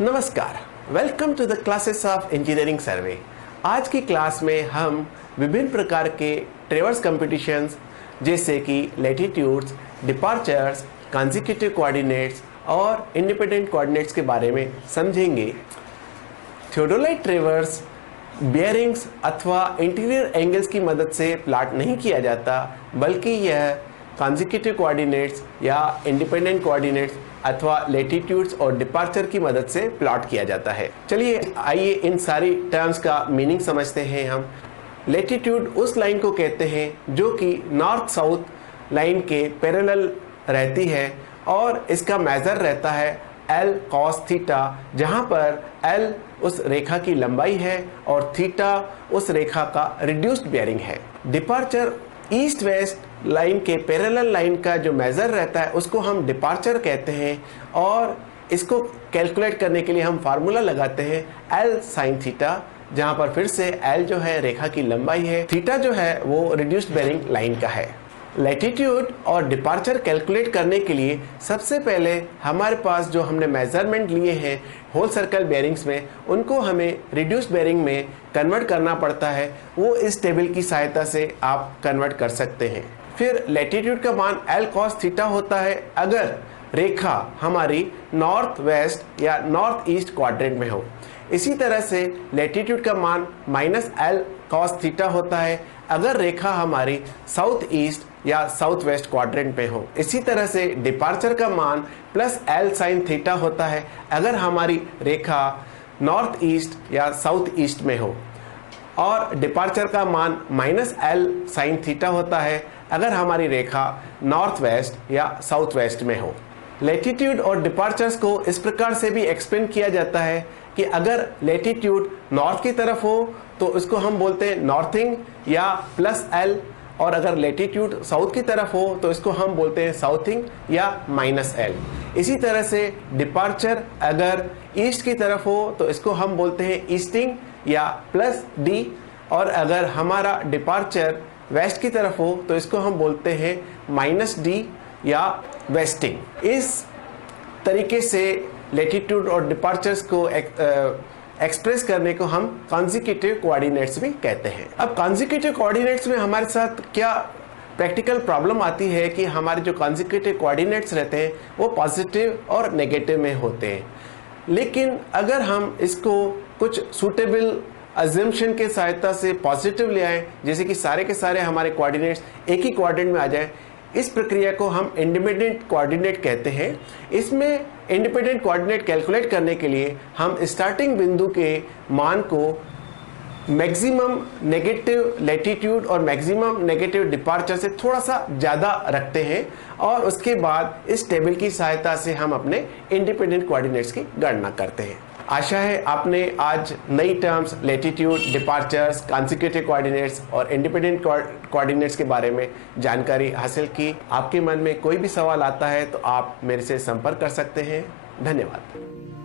नमस्कार, welcome to the classes of engineering survey. आज की क्लास में हम विभिन्न प्रकार के ट्रेवर्स कंपटीशंस जैसे कि लैटिट्यूड्स, डिपार्चर्स, कंसेक्यूटिव कोऑर्डिनेट्स और इंडिपेंडेंट कोऑर्डिनेट्स के बारे में समझेंगे। थियोडोलाइट ट्रेवर्स बेयरिंग्स अथवा इंटीरियर एंगल्स की मदद से प्लॉट नहीं किया जाता, बल्कि यह कंसेक्यूटिव कोऑर्डिनेट्स या इंडिपेंडेंट कोऑर्डिनेट्स अथवा लैटिट्यूड्स और डिपार्चर की मदद से प्लॉट किया जाता है। चलिए आइए इन सारी टर्म्स का मीनिंग समझते हैं हम। लैटिट्यूड उस लाइन को कहते हैं जो कि नॉर्थ साउथ लाइन के पैरेलल रहती है और इसका मेजर रहता है L cos थीटा, जहां पर L उस रेखा की लंबाई है और थीटा उस रेखा का रिड्यूस्ड बेयरिंग है। डिपार्चर ईस्ट वेस्ट लाइन के पैरेलल लाइन का जो मेजर रहता है उसको हम डिपार्चर कहते हैं और इसको कैलकुलेट करने के लिए हम फार्मूला लगाते हैं L sin थीटा, जहां पर फिर से L जो है रेखा की लंबाई है, थीटा जो है वो रिड्यूस्ड बेयरिंग लाइन का है। लैटिट्यूड और डिपार्चर कैलकुलेट करने के लिए सबसे पहले हमारे पास जो हमने मेजरमेंट लिए हैं होल सर्कल बेयरिंग्स में, उनको हमें रिड्यूस्ड बेयरिंग में कन्वर्ट करना पड़ता है। वो इस टेबल की सहायता से आप कन्वर्ट कर सकते हैं। फिर लैटिट्यूड का मान L cos थीटा होता है अगर रेखा हमारी नॉर्थ वेस्ट या नॉर्थ ईस्ट क्वाड्रेंट में हो। इसी तरह से लैटिट्यूड का मान -L cos थीटा होता है अगर रेखा हमारी साउथ ईस्ट या साउथ वेस्ट क्वाड्रेंट में हो। इसी तरह से डिपार्चर का मान +L sin थीटा होता है अगर हमारी रेखा नॉर्थ ईस्ट या साउथ ईस्ट में हो, और डिपार्चर का मान -L sin थीटा होता है अगर हमारी रेखा नॉर्थ वेस्ट या साउथ वेस्ट में हो। लैटिट्यूड और डिपार्चर्स को इस प्रकार से भी एक्सप्लेन किया जाता है कि अगर लैटिट्यूड नॉर्थ की तरफ हो तो इसको हम बोलते हैं नॉर्थिंग या +L, और अगर लैटिट्यूड साउथ की तरफ हो तो इसको हम बोलते हैं साउथिंग या -L। इसी तरह से डिपार्चर अगर ईस्ट की तरफ हो तो इसको हम बोलते हैं ईस्टिंग या +D, और अगर हमारा डिपार्चर वेस्ट की तरफ हो तो इसको हम बोलते हैं -D या वेस्टिंग। इस तरीके से लैटिट्यूड और डिपार्चर्स को एक्सप्रेस करने को हम कंसेक्यूटिव कोऑर्डिनेट्स भी कहते हैं। अब कंसेक्यूटिव कोऑर्डिनेट्स में हमारे साथ क्या प्रैक्टिकल प्रॉब्लम आती है कि हमारे जो कंसेक्यूटिव कोऑर्डिनेट्स रहते हैं वो पॉजिटिव और नेगेटिव में होते हैं, लेकिन अगर हम इसको कुछ सूटेबल अजम्पशन के सहायता से पॉजिटिव ले आए, जैसे कि सारे के सारे हमारे कोऑर्डिनेट्स एक ही क्वाड्रेंट में आ जाए, इस प्रक्रिया को हम इंडिपेंडेंट कोऑर्डिनेट कहते हैं। इसमें इंडिपेंडेंट कोऑर्डिनेट कैलकुलेट करने के लिए हम स्टार्टिंग बिंदु के मान को मैक्सिमम नेगेटिव लैटिट्यूड और मैक्सिमम नेगेटिव डिपार्चर से थोड़ा सा ज़्यादा रखते हैं और उसके बाद इस टेबल की सहायता से हम अपने इंडिपेंडेंट कोऑर्डिनेट्स की गणना करते हैं। आशा है आपने आज नई terms latitude, departures, consecutive coordinates और इंडिपेंडेंट कोऑर्डिनेट्स के बारे में जानकारी हासिल की। आपके मन में कोई भी सवाल आता है तो आप मेरे से संपर्क कर सकते हैं। धन्यवाद।